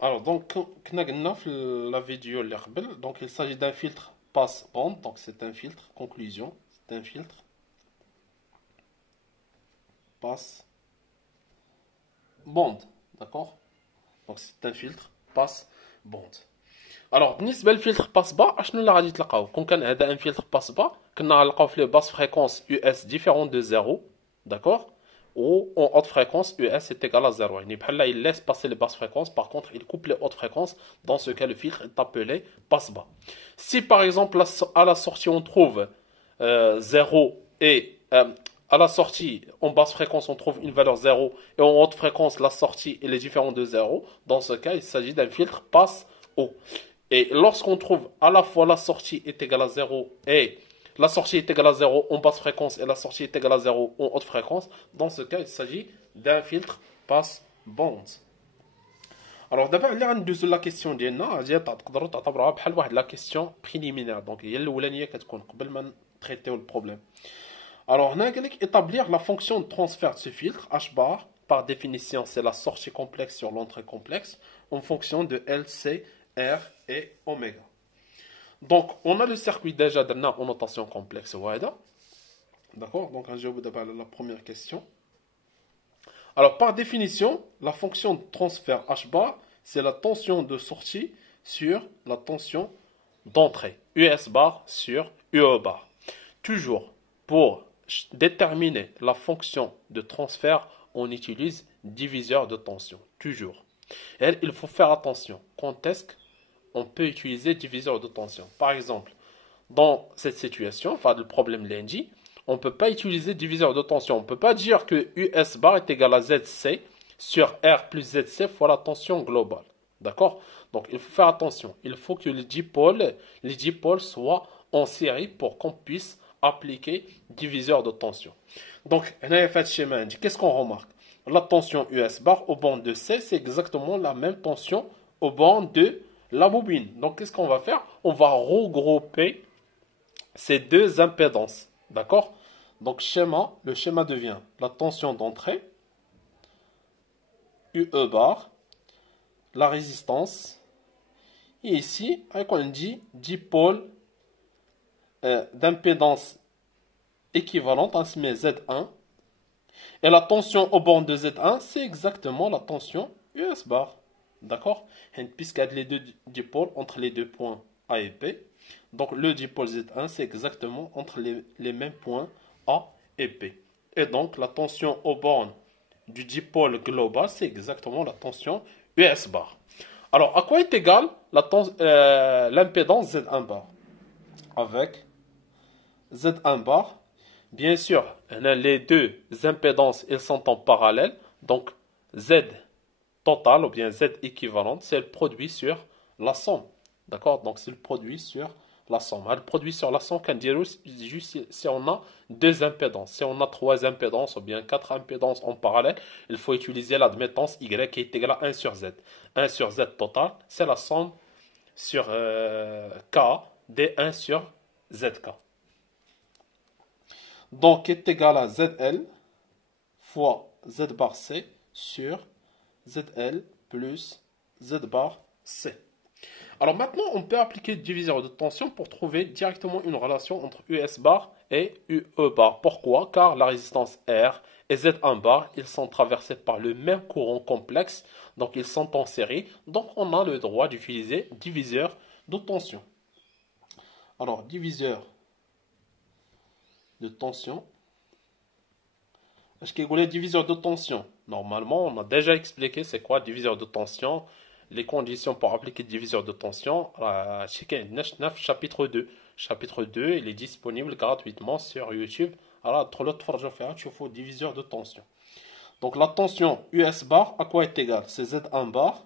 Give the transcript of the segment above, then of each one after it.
Alors, donc, كنا قلنا في la vidéo اللي قبل, donc il s'agit d'un filtre passe-bande, donc c'est un filtre, conclusion, c'est un filtre passe-bande, d'accord? Donc c'est un filtre passe-bande. Alors, بالنسبة للفلتر باس با اشنو اللي غادي تلقاو كون كان هذا ان فلتر باس با كنا غنلقاو فيه باس فريكونس يو اس ديفيرون دو زيرو d'accord ou en haute fréquence US est égal à 0. Il laisse passer les basses fréquences, par contre il coupe les hautes fréquences. Dans ce cas, le filtre est appelé passe-bas. Si par exemple à la sortie on trouve 0 et à la sortie en basse fréquence on trouve une valeur 0 et en haute fréquence la sortie elle est différente de 0, dans ce cas il s'agit d'un filtre passe-haut. Et lorsqu'on trouve à la fois la sortie est égale à 0 et la sortie est égale à 0 en basse fréquence et la sortie est égale à 0 en haute fréquence, dans ce cas, il s'agit d'un filtre passe-bande. Alors d'abord, اللي غندوزو la question ديالنا هي تقدروا تعتبروها بحال واحد la question préliminaire. Donc هي الاولانيه كتكون قبل ما نتريتيو le problème. Alors هنا قال لك établir la fonction de transfert de ce filtre h bar par définition c'est la sortie complexe sur l'entrée complexe en fonction de L, C, R et oméga. Donc, on a le circuit déjà en notation complexe. D'accord? Donc, je vais d'abord la première question. Alors, par définition, la fonction de transfert H bar, c'est la tension de sortie sur la tension d'entrée. US bar sur UE bar. Toujours, pour déterminer la fonction de transfert, on utilise diviseur de tension. Toujours. Et il faut faire attention. Quand est-ce on peut utiliser diviseur de tension? Par exemple, dans cette situation, enfin le problème lundi, on ne peut pas utiliser diviseur de tension. On ne peut pas dire que US bar est égal à ZC sur R plus ZC fois la tension globale. D'accord? Donc il faut faire attention. Il faut que les dipôles soient en série pour qu'on puisse appliquer diviseur de tension. Donc, qu'est-ce qu'on remarque? La tension US bar au bord de C, c'est exactement la même tension au bord de la bobine. Donc, qu'est-ce qu'on va faire? On va regrouper ces deux impédances. D'accord? Donc, le schéma devient la tension d'entrée, UE bar, la résistance, et ici, avec on dit dipôle d'impédance équivalente, on se met Z1. Et la tension au bord de Z1, c'est exactement la tension US bar. D'accord? Puisqu'il y a les deux dipôles entre les deux points A et B. Donc le dipôle Z1, c'est exactement entre les mêmes points A et B. Et donc la tension au bord du dipôle global, c'est exactement la tension US bar. Alors, à quoi est égale l'impédance Z1 bar? Avec Z1 bar, bien sûr, les deux impédances, elles sont en parallèle. Donc, Z total ou bien Z équivalente, c'est le produit sur la somme. D'accord? Donc, c'est le produit sur la somme. Le produit sur la somme, quand juste si on a deux impédances. Si on a trois impédances ou bien quatre impédances en parallèle, il faut utiliser l'admettance Y qui est égale à 1 sur Z. 1 sur Z total, c'est la somme sur K des 1 sur ZK. Donc, est égal à ZL fois Z bar C sur ZL plus Z bar C. Alors maintenant, on peut appliquer le diviseur de tension pour trouver directement une relation entre US bar et UE bar. Pourquoi? Car la résistance R et Z1 bar, ils sont traversés par le même courant complexe, donc ils sont en série. Donc on a le droit d'utiliser diviseur de tension. Alors, diviseur de tension. Est-ce qu'il y a un diviseur de tension? Normalement, on a déjà expliqué c'est quoi diviseur de tension, les conditions pour appliquer diviseur de tension. Chapitre 2. Chapitre 2, il est disponible gratuitement sur YouTube. Alors, tu faut diviseur de tension. Donc, la tension US bar, à quoi est égale? C'est Z1 bar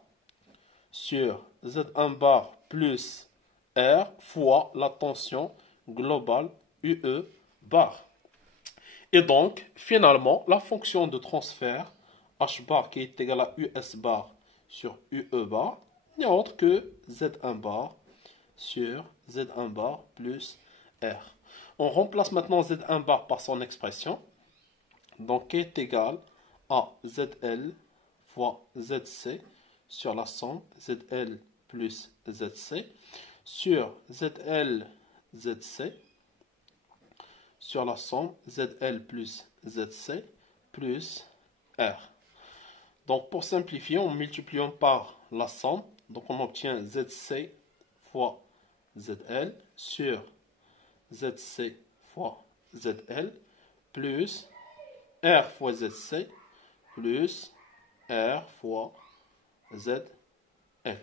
sur Z1 bar plus R fois la tension globale UE bar. Et donc, finalement, la fonction de transfert H bar qui est égale à US bar sur UE bar n'est autre que Z1 bar sur Z1 bar plus R. On remplace maintenant Z1 bar par son expression, donc qui est égal à ZL fois ZC sur la somme ZL plus ZC sur ZL ZC sur la somme ZL plus ZC plus R. Donc pour simplifier, en multipliant par la somme, donc on obtient ZC fois ZL sur ZC fois ZL plus R fois ZC plus R fois ZL.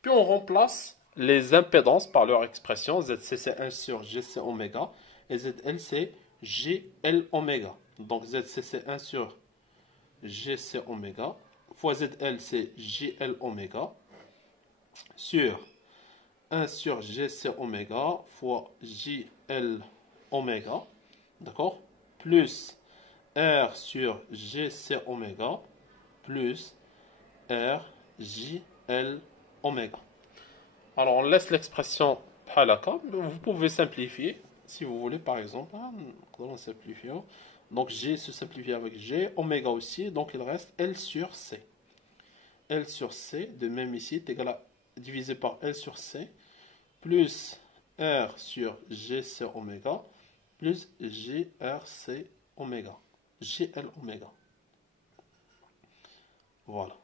Puis on remplace les impédances par leur expression. ZC c'est 1 sur GC oméga et ZL c'est GL oméga. Donc ZC c'est 1 sur GC oméga fois ZL c'est GL oméga sur 1 sur GC oméga fois JL oméga, d'accord, plus R sur GC oméga plus R JL oméga. Alors on laisse l'expression halaka, vous pouvez simplifier si vous voulez par exemple, on simplifie. Donc G se simplifie avec G, oméga aussi, donc il reste L sur C. L sur C, de même ici, est égal à divisé par L sur C, plus R sur GC oméga, plus GRC oméga, GL oméga. Voilà.